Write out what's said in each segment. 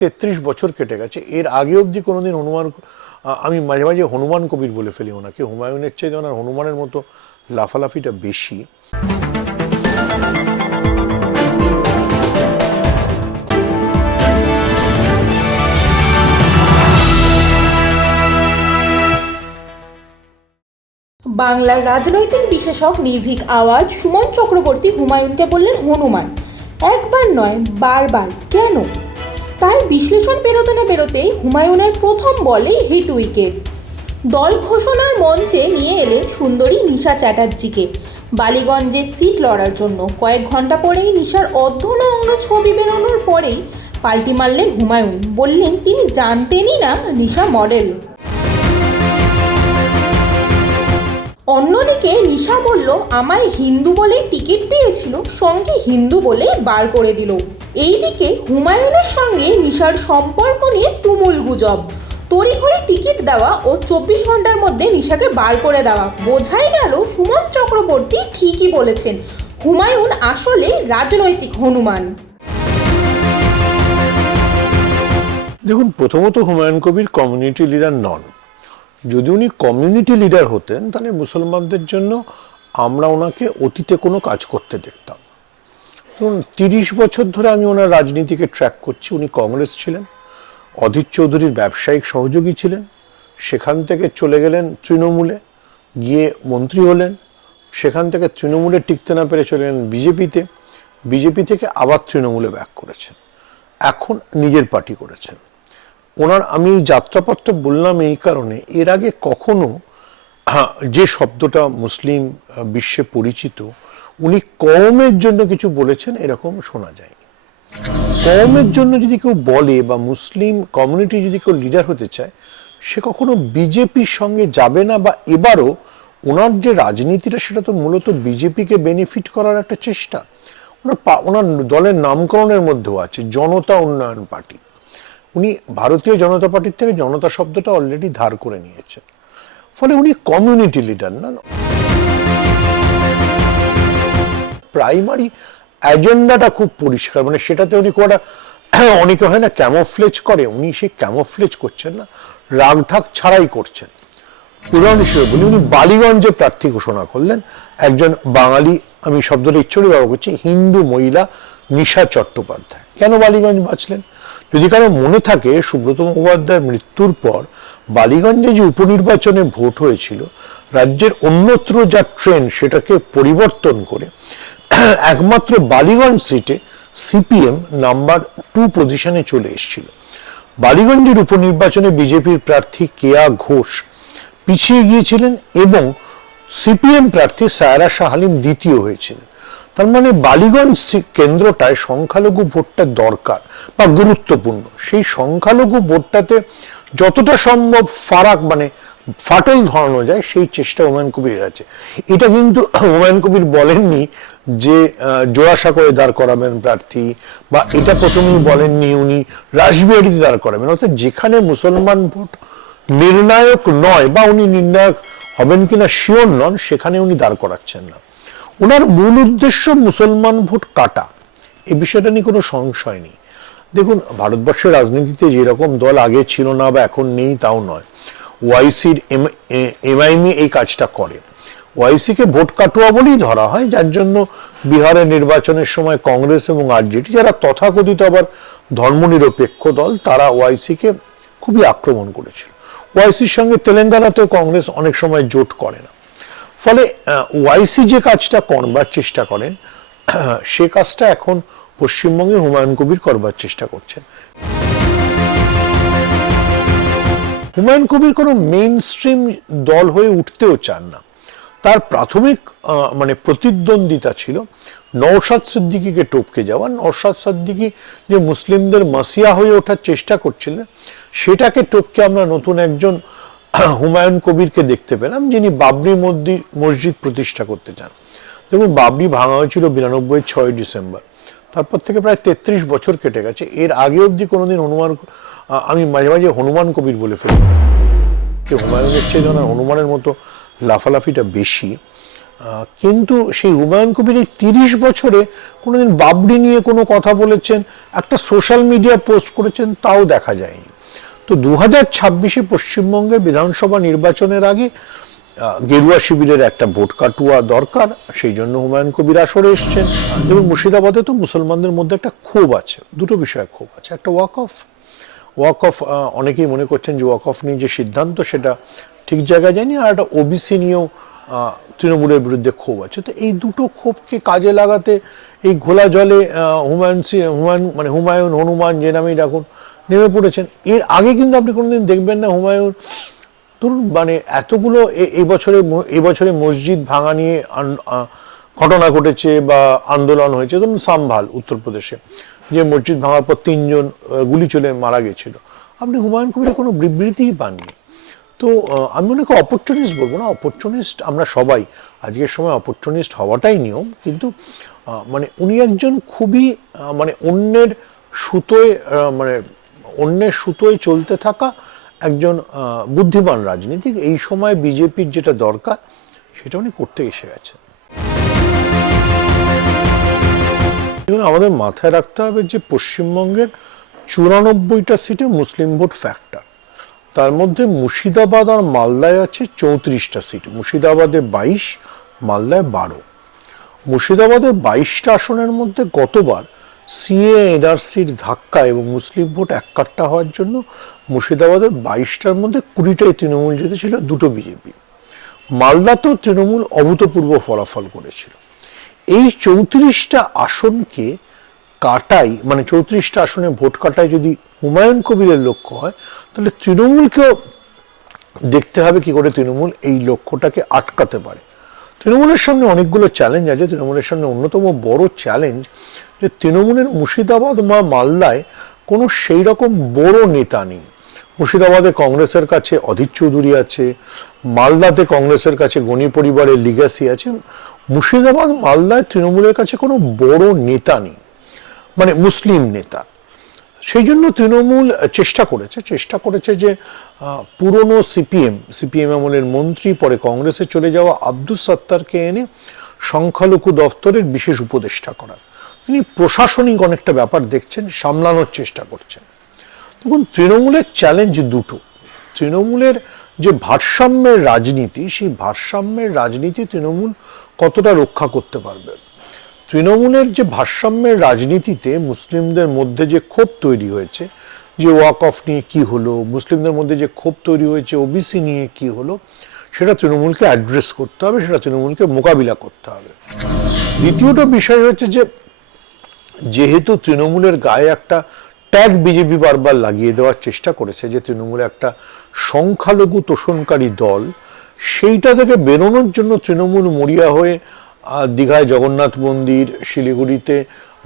33 বছর কেটে গেছে, এর আগে অবধি কোনোদিন হনুমান, আমি মাঝে মাঝে হনুমান কবির বলে ফেলি ওনাকে, হুমায়ুনের চেয়ে ওনার হনুমানের মতো লাফালাফিটা বেশি। বাংলার রাজনৈতিক বিশেষজ্ঞ নির্ভীক আওয়াজ সুমন চক্রবর্তী হুমায়ুনকে বললেন হনুমান। একবার নয়, বারবার। কেন? তার বিশ্লেষণ বেরোতে না বেরোতেই হুমায়ুনের প্রথম বলেই হিট উইকেট। দল ঘোষণার মঞ্চে নিয়ে এলেন সুন্দরী নিশা চ্যাটার্জিকে বালিগঞ্জে সিট লড়ার জন্য। কয়েক ঘন্টা পরেই নিশার অর্ধনগ্ন ছবি বেরোনোর পরেই পাল্টি মারলেন হুমায়ুন। বললেন তিনি জানতেনই না নিশা মডেল। অন্যদিকে নিশা বলল, আমায় হিন্দু বলে টিকিট দিয়েছিল, সঙ্গে হিন্দু বলে বার করে দিল। এইদিকে হুমায়ুনের সঙ্গে নিশার সম্পর্ক নিয়ে তুমুল গুজব। তড়িঘড়ি টিকিট দেওয়া ও 24 ঘন্টার মধ্যে নিশাকে বার করে দেওয়া। বোঝাই গেল সুমন চক্রবর্তী ঠিকই বলেছেন, হুমায়ুন আসলে রাজনৈতিক হনুমান। দেখুন, প্রথমত হুমায়ুন কবির কমিউনিটি লিডার নন। যদি উনি কমিউনিটি লিডার হতেন তাহলে মুসলমানদের জন্য আমরা ওনাকে অতীতে কোনো কাজ করতে দেখতাম। ধরুন 30 বছর ধরে আমি ওনার রাজনীতিকে ট্র্যাক করছি। উনি কংগ্রেস ছিলেন, অধীর চৌধুরীর ব্যবসায়িক সহযোগী ছিলেন, সেখান থেকে চলে গেলেন তৃণমূলে, গিয়ে মন্ত্রী হলেন, সেখান থেকে তৃণমূলে টিকতে না পেরে চলে গেলেন বিজেপিতে, বিজেপি থেকে আবার তৃণমূলে ব্যাক করেছেন, এখন নিজের পার্টি করেছেন। ওনার আমি এই যাত্রাপথটা বললাম এই কারণে, এর আগে কখনো যে শব্দটা মুসলিম বিশ্বে পরিচিত, উনি কওমের জন্য কিছু বলেছেন এরকম শোনা যায়নি। কওমের জন্য যদি কেউ বলে বা মুসলিম কমিউনিটি যদি কেউ লিডার হতে চায়, সে কখনো বিজেপির সঙ্গে যাবে না। বা এবারও ওনার যে রাজনীতিটা সেটা তো মূলত বিজেপিকে বেনিফিট করার একটা চেষ্টা। ওনার দলের নামকরণের মধ্যেও আছে জনতা উন্নয়ন পার্টি। উনি ভারতীয় জনতা পার্টির থেকে জনতা শব্দটা অলরেডি ধার করে নিয়েছেন, ফলে উনি কমিউনিটি লিডার না। প্রাইমারি এজেন্ডাটা খুব পরিষ্কার, মানে সেটাতে উনি খুব একটা, অনেকে হয় না ক্যামোফ্লেজ করে, উনি সেই ক্যামোফ্লেজ করছেন না, রাগঢাক ছাড়াই করছেন। উদাহরণ হিসেবে বলি, উনি বালিগঞ্জে প্রার্থী ঘোষণা করলেন একজন বাঙালি, আমি শব্দটা ইচ্ছারি ব্যবহার করছি, হিন্দু মহিলা নিশা চট্টোপাধ্যায়। কেন বালিগঞ্জ বাঁচলেন? যদি কারো মনে থাকে, সুব্রত মুখোপাধ্যায়ের মৃত্যুর পর বালিগঞ্জে যে উপনির্বাচনে ভোট হয়েছিল, রাজ্যের অন্যত্র যা ট্রেন্ড সেটাকে পরিবর্তন করে একমাত্র বালিগঞ্জ সিটে সিপিএম নাম্বার 2 পজিশনে চলে এসেছিল। বালিগঞ্জের উপনির্বাচনে বিজেপির প্রার্থী কেয়া ঘোষ পিছিয়ে গিয়েছিলেন এবং সিপিএম প্রার্থী সায়রা শাহ হালিম দ্বিতীয় হয়েছিলেন। তার মানে বালিগঞ্জ কেন্দ্রটায় সংখ্যালঘু ভোটটা দরকার বা গুরুত্বপূর্ণ। সেই সংখ্যালঘু ভোটটাতে যতটা সম্ভব ফারাক, মানে ফাটল ধরানো যায়, সেই চেষ্টা হুমায়ুন কবির আছে। এটা কিন্তু হুমায়ুন কবির বলেননি যে জোড়াসাঁকোয় দাঁড় করাবেন প্রার্থী, বা এটা প্রথমেই বলেননি উনি রাসবিহারীতে দাঁড় করাবেন। অর্থাৎ যেখানে মুসলমান ভোট নির্ণায়ক নয় বা উনি নির্ণায়ক হবেন কিনা শিওর নন, সেখানে উনি দাঁড় করাচ্ছেন না। ওনার মূল উদ্দেশ্য মুসলমান ভোট কাটা, এই বিষয়টা নিয়ে কোনো সংশয় নেই। দেখুন, ভারতবর্ষের রাজনীতিতে যেরকম দল আগে ছিল না বা এখন নেই তাও নয়, ওয়াইসির এমআইএম এই কাজটা করে। ওয়াইসিকে ভোট কাটুয়া বলেই ধরা হয়, যার জন্য বিহারের নির্বাচনের সময় কংগ্রেস এবং আরজেডি, যারা তথাকথিত আবার ধর্মনিরপেক্ষ দল, তারা ওয়াইসিকে খুবই আক্রমণ করেছিল। ওয়াইসির সঙ্গে তেলেঙ্গানাতেও কংগ্রেস অনেক সময় জোট করে না। ফলে ওয়াইসি যে কাজটা করবার চেষ্টা করেন, সে কাজটা এখন পশ্চিমবঙ্গে হুমায়ুন কবির করবার চেষ্টা করছেন। হুমায়ুন কবির কোনো মেইন স্ট্রিম দল হয়ে উঠতেও চান না। তার প্রাথমিক মানে প্রতিদ্বন্দ্বিতা ছিল নওশাদ সিদ্দিকীকে টপকে যাওয়া। নওশাদ সিদ্দিকী যে মুসলিমদের মাসিয়া হয়ে ওঠার চেষ্টা করছিলেন, সেটাকে টপকে আমরা নতুন একজন হুমায়ুন কবিরকে দেখতে পেলাম, যিনি বাবরি মসজিদ প্রতিষ্ঠা করতে চান। দেখুন, বাবরি ভাঙা হয়েছিল 92 6 ডিসেম্বর, তারপর থেকে প্রায় 33 বছর কেটে গেছে। এর আগে অবধি কোনোদিন আমি মাঝে মাঝে হনুমান কবির বলে ফেলি, হুমায়ুনের চেয়ে যেন হনুমানের মতো লাফালাফিটা বেশি। কিন্তু সেই হুমায়ুন কবির এই 30 বছরে কোনোদিন বাবরি নিয়ে কোনো কথা বলেছেন, একটা সোশ্যাল মিডিয়া পোস্ট করেছেন, তাও দেখা যায়নি। তো 2026-এ পশ্চিমবঙ্গের বিধানসভা নির্বাচনের আগে গেরুয়া শিবিরের একটা ভোট কাটুয়া দরকার, সেই জন্য হুমায়ুন কবির আসরে এসছেন। যেমন মুর্শিদাবাদে তো মুসলমানদের মধ্যে একটা ক্ষোভ আছে, দুটো বিষয়ে ক্ষোভ আছে। একটা ওয়াক অফ অনেকেই মনে করছেন যে ওয়াক অফ নিয়ে যে সিদ্ধান্ত সেটা ঠিক জায়গায় যায়নি, আর একটা ওবিসি নিয়েও তৃণমূলের বিরুদ্ধে ক্ষোভ আছে। তো এই দুটো ক্ষোভকে কাজে লাগাতে এই ঘোলা জলে হুমায়ুন হনুমান যে নামেই ডাকুন নেমে পড়েছেন। এর আগে কিন্তু আপনি কোনোদিন দেখবেন না হুমায়ুন, ধরুন এতগুলো এই বছরে মসজিদ ভাঙা নিয়ে ঘটনা ঘটেছে বা আন্দোলন হয়েছে, ধরুন সাম্ভাল উত্তরপ্রদেশে যে মসজিদ ভাঙার পর 3 জন গুলি চলে মারা গেছিল, আপনি হুমায়ুন কবিরের কোনো বিবৃতিই পাননি। তো আমি ওনাকে অপরচুনিস্ট বলবো না, অপরচুনিস্ট আমরা সবাই, আজকের সময় অপরচুনিস্ট হওয়াটাই নিয়ম, কিন্তু উনি একজন খুবই অন্যের সুতোয় চলতে থাকা একজন বুদ্ধিমান রাজনীতিক। এই সময় বিজেপির যেটা দরকার সেটা উনি করতে এসে গেছে। আমাদের মাথায় রাখতে হবে যে পশ্চিমবঙ্গের 94টা সিটে মুসলিম ভোট ফ্যাক্টর, তার মধ্যে মুর্শিদাবাদ আর মালদায় আছে 34টা সিট, মুর্শিদাবাদে 22, মালদায় 12। মুর্শিদাবাদের 22টা আসনের মধ্যে গতবার সিএ এনআরসির ধাক্কা এবং মুসলিম ভোট এককাট্টা হওয়ার জন্য মুর্শিদাবাদের 22টার মধ্যে 20টাই তৃণমূল জিতেছিল, 2টো বিজেপি। মালদাতেও তৃণমূল অভূতপূর্ব ফলাফল করেছিল। এই 34টা আসনকে কাটাই, 34টা আসনে ভোট কাটাই যদি হুমায়ুন কবিরের লক্ষ্য হয়, তাহলে তৃণমূলকেও দেখতে হবে কি করে তৃণমূল এই লক্ষ্যটাকে আটকাতে পারে। তৃণমূলের সামনে অনেকগুলো চ্যালেঞ্জ আছে। তৃণমূলের সামনে অন্যতম বড় চ্যালেঞ্জ যে তৃণমূলের মুর্শিদাবাদ বা মালদায় কোনো সেই রকম বড় নেতা নেই। মুর্শিদাবাদে কংগ্রেসের কাছে অধীর চৌধুরী আছে, মালদাতে কংগ্রেসের কাছে গনি পরিবারের লিগ্যাসি আছে। মুর্শিদাবাদ মালদায় তৃণমূলের কাছে কোনো বড় নেতা নেই, মুসলিম নেতা। সেই জন্য তৃণমূল চেষ্টা করেছে যে পুরনো সিপিএম আমলের মন্ত্রী, পরে কংগ্রেসে চলে যাওয়া আব্দুস সত্তারকে এনে সংখ্যালঘু দফতরের বিশেষ উপদেষ্টা করার। তিনি প্রশাসনিক অনেকটা ব্যাপার দেখছেন, সামলানোর চেষ্টা করছেন। তখন তৃণমূলের চ্যালেঞ্জ দুটো। তৃণমূলের যে ভারসাম্যের রাজনীতি, সেই ভারসাম্যের রাজনীতি তৃণমূল কতটা রক্ষা করতে পারবে। তৃণমূলের যে ভারসাম্যের রাজনীতিতে মুসলিমদের মধ্যে যে ক্ষোভ তৈরি হয়েছে, যে ওয়াক অফ নিয়ে কি হলো, মুসলিমদের মধ্যে যে ক্ষোভ তৈরি হয়েছে ওবিসি নিয়ে কি হলো, সেটা তৃণমূলকে অ্যাড্রেস করতে হবে, সেটা তৃণমূলকে মোকাবিলা করতে হবে। দ্বিতীয়টা বিষয় হচ্ছে যে যেহেতু তৃণমূলের গায়ে একটা ট্যাগ বিজেপি বারবার লাগিয়ে দেওয়ার চেষ্টা করেছে যে তৃণমূল একটা সংখ্যালঘু তোষণকারী দল, সেইটা থেকে বেরোনোর জন্য তৃণমূল মরিয়া হয়ে দীঘায় জগন্নাথ মন্দির, শিলিগুড়িতে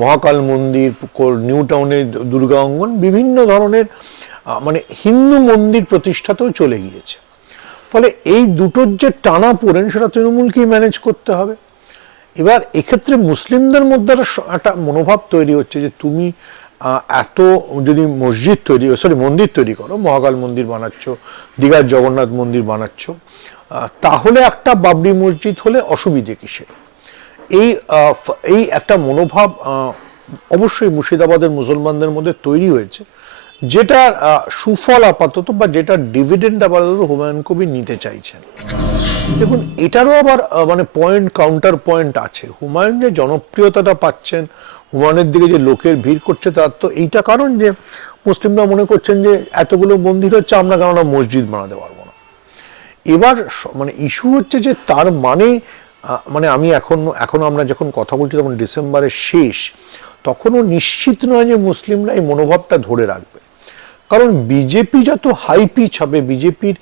মহাকাল মন্দির, নিউ টাউনে দুর্গা অঙ্গন, বিভিন্ন ধরনের হিন্দু মন্দির প্রতিষ্ঠাতেও চলে গিয়েছে। ফলে এই দুটোর যে টানা পড়েন সেটা তৃণমূলকেই ম্যানেজ করতে হবে। এবার এক্ষেত্রে মুসলিমদের মধ্যে একটা মনোভাব তৈরি হচ্ছে যে তুমি এত যদি মন্দির তৈরি করো, মহাকাল মন্দির বানাচ্ছ, দীঘার জগন্নাথ মন্দির বানাচ্ছ, তাহলে একটা বাবরি মসজিদ হলে অসুবিধে কিসে? এই একটা মনোভাব অবশ্যই মুর্শিদাবাদের মুসলমানদের মধ্যে তৈরি হয়েছে, যেটা সুফল আপাতত বা যেটা ডিভিডেন্ড আপাতত হুমায়ুন কবির নিতে চাইছেন। দেখুন, এটারও আবার পয়েন্ট কাউন্টার পয়েন্ট আছে। হুমায়ুন যে জনপ্রিয়তাটা পাচ্ছেন, হুমায়ুনের দিকে যে লোকের ভিড় করছে, তার তো এইটা কারণ যে মুসলিমরা মনে করছেন যে এতগুলো মন্দির হচ্ছে, আমরা কেননা মসজিদ বানাতে পারবো না। এবার ইস্যু হচ্ছে যে তার আমি এখন আমরা যখন কথা বলছি তখন ডিসেম্বরের শেষ, তখনও নিশ্চিত নয় যে মুসলিমরা এই মনোভাবটা ধরে রাখবে। কারণ বিজেপি যত হাই পিচ হবে, বিজেপির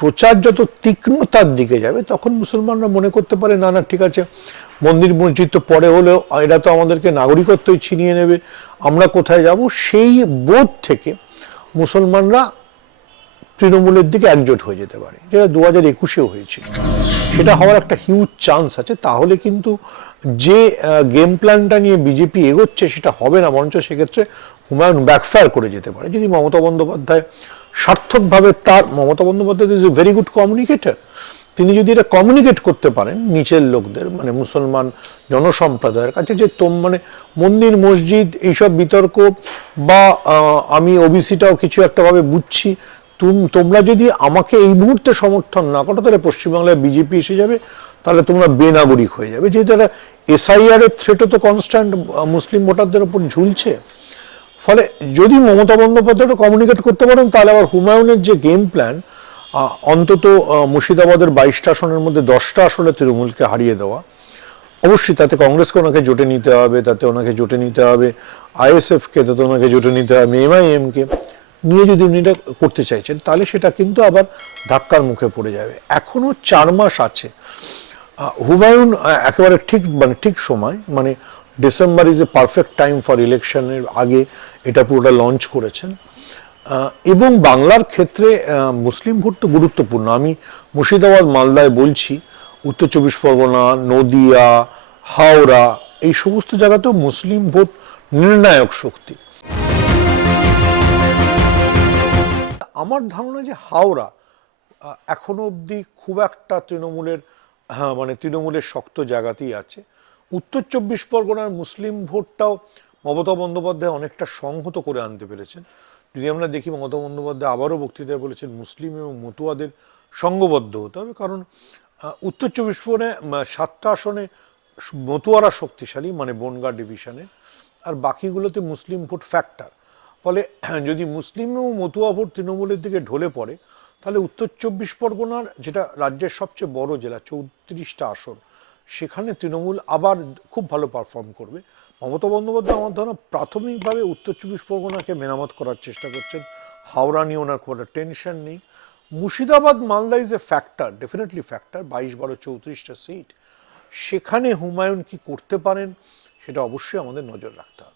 প্রচার যত তীক্ষ্ণতার দিকে যাবে, তখন মুসলমানরা মনে করতে পারে না ঠিক আছে, মন্দির মসজিদ তো পরে হলেও এরা তো আমাদেরকে নাগরিকত্বই ছিনিয়ে নেবে, আমরা কোথায় যাব? সেই বোধ থেকে মুসলমানরা তৃণমূলের দিকে একজোট হয়ে যেতে পারে, যেটা 2021-এও হয়েছিল। সেটা হওয়ার একটা হিউজ চান্স আছে। তাহলে কিন্তু যে গেম প্ল্যানটা নিয়ে বিজেপি এগোচ্ছে সেটা হবে না, বরঞ্চ সেক্ষেত্রে হুমায়ুন ব্যাকফায়ার করে যেতে পারে। যদি মমতা বন্দ্যোপাধ্যায় সার্থকভাবে Mamata Bandyopadhyay is a very good communicator, তিনি যদি এটা কমিউনিকেট করতে পারেন নিচের লোকদের, মানে মুসলমান জনসম্প্রদায়ের কাছে, যে মানে মন্দির মসজিদ এইসব বিতর্ক বা আমি ওবিসিটাও কিছু একটা ভাবে বুঝছি, তোমরা যদি আমাকে এই মুহূর্তে সমর্থন না করো তাহলে পশ্চিমবাংলায় বিজেপি এসে যাবে, তাহলে তোমরা বেনাগরিক হয়ে যাবে। যেহেতু একটা SIR এর থ্রেটও তো কনস্ট্যান্ট মুসলিম ভোটারদের উপর ঝুলছে। ফলে যদি মমতা বন্দ্যোপাধ্যায়টা কমিউনিকেট করতে পারেন, তাহলে আবার হুমায়ুনের যে গেম প্ল্যান, অন্তত মুর্শিদাবাদের 22টা আসনের মধ্যে 10টা আসনে তৃণমূলকে হারিয়ে দেওয়া, অবশ্যই তাতে কংগ্রেসকে ওনাকে জোটে নিতে হবে, তাতে ওনাকে জোটে নিতে হবে ISF-কে, তাতে ওনাকে জোটে নিতে হবে MIM-কে নিয়ে যদি উনি এটা করতে চাইছেন, তাহলে সেটা কিন্তু আবার ধাক্কার মুখে পড়ে যাবে। এখনো 4 মাস আছে। হুমায়ুন একেবারে ঠিক সময়, মানে December is a perfect time for ইলেকশনের আগে এটা পুরোটা লঞ্চ করেছেন। এবং বাংলার ক্ষেত্রে মুসলিম ভোট তো গুরুত্বপূর্ণ। আমি মুর্শিদাবাদ মালদায় বলছি, উত্তর 24 পরগনা, নদিয়া, হাওড়া, এই সমস্ত জায়গাতেও মুসলিম ভোট নির্ণায়ক শক্তি। আমার ধারণা যে হাওড়া এখনো অবধি খুব একটা তৃণমূলের শক্ত জায়গাতেই আছে। উত্তর 24 পরগনার মুসলিম ভোটটাও মমতা বন্দ্যোপাধ্যায় অনেকটা সংহত করে আনতে পেরেছেন। যদি আমরা দেখি, মমতা বন্দ্যোপাধ্যায় আবারও বক্তৃতায় বলেছেন মুসলিম এবং মতুয়াদের সঙ্গবদ্ধ হতে হবে, কারণ উত্তর 24 পরগনায় 7টা আসনে মতুয়ারা শক্তিশালী, মানে বনগাঁ ডিভিশনে, আর বাকিগুলোতে মুসলিম ভোট ফ্যাক্টর। ফলে যদি মুসলিম এবং মতুয়া ভোট তৃণমূলের দিকে ঢলে পড়ে, তাহলে উত্তর 24 পরগনার, যেটা রাজ্যের সবচেয়ে বড় জেলা, 34টা আসন, সেখানে তৃণমূল আবার খুব ভালো পারফর্ম করবে। মমতা বন্দ্যোপাধ্যায় আমার ধারণা প্রাথমিকভাবে উত্তর 24 পরগনাকে মেরামত করার চেষ্টা করছেন। হাওড়া নিয়ে ওনার খুব একটা টেনশন নেই। Murshidabad Malda is a factor, definitely factor, 22-12-34টা সিট। সেখানে হুমায়ুন কি করতে পারেন, সেটা অবশ্যই আমাদের নজর রাখতে হবে।